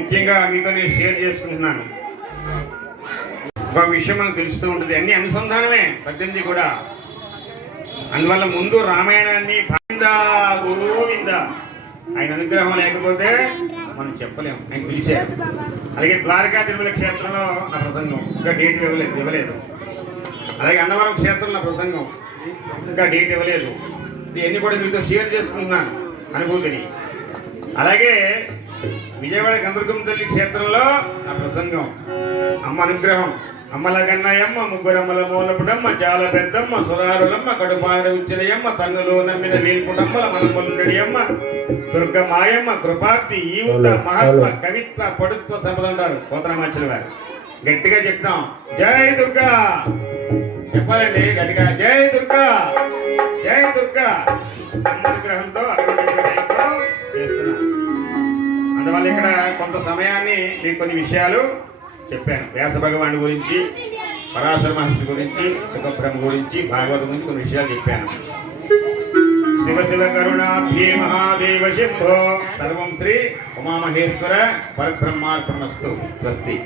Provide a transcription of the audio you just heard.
ముఖ్యంగా మీతో నేను షేర్ చేసుకుంటున్నాను. ఒక విషయం మనకు తెలుస్తూ ఉంటుంది, అన్ని అనుసంధానమే 18 కూడా. అందువల్ల ముందు రామాయణాన్ని గోవింద ఆయన అనుగ్రహం లేకపోతే మనం చెప్పలేము. ఆయన పిలిచారు. అలాగే ద్వారకా తిరుమల క్షేత్రంలో నా ప్రసంగం ఇంకా డేట్ ఇవ్వలేదు. అలాగే అన్నవరం క్షేత్రంలో నా ప్రసంగం ఇంకా డేట్ ఇవ్వలేదు. ఇవన్నీ కూడా మీతో షేర్ చేసుకుంటున్నాను అనుభూతిని. అలాగే విజయవాడ గంధర్గమ్మ తల్లి క్షేత్రంలో నా ప్రసంగం, అమ్మ అనుగ్రహం, అమ్మల కన్నయ్యమ్మ, ముగ్గురమ్మల మూలపుడమ్మ, చాలా పెద్దమ్మ, సురారులమ్మ, కడుపాడ ఉచ్చినయమ్మ, తన్నులో నమ్మిన వేల్పుటమ్మల మనములుండడి అమ్మ, దుర్గమాయమ్మ, కృపార్తి, ఈవుత, మహత్వ, కవిత్వ, పడుత్వ సంపద ఉంటారు పోతనమాచల వారు. గట్టిగా చెప్తాం, జై దుర్గా చెప్పాలండి గట్టిగా, జై దుర్గా, జై దుర్గా. అమ్మ అనుగ్రహంతో చేస్తున్నాను. అందువల్ల ఇక్కడ కొంత సమయాన్ని మీకు కొన్ని విషయాలు చెప్పాను. వ్యాస భగవాను గురించి, పరాశర మహర్షి గురించి, సుఖబ్రహ్మ గురించి, భాగవతం గురించి కొన్ని విషయాలు చెప్పాను. శివ శివ కరుణాభ్యే మహాదేవ శంభో. సర్వం శ్రీ ఉమామహేశ్వర పరబ్రహ్మార్పణమస్తు. స్వస్తి.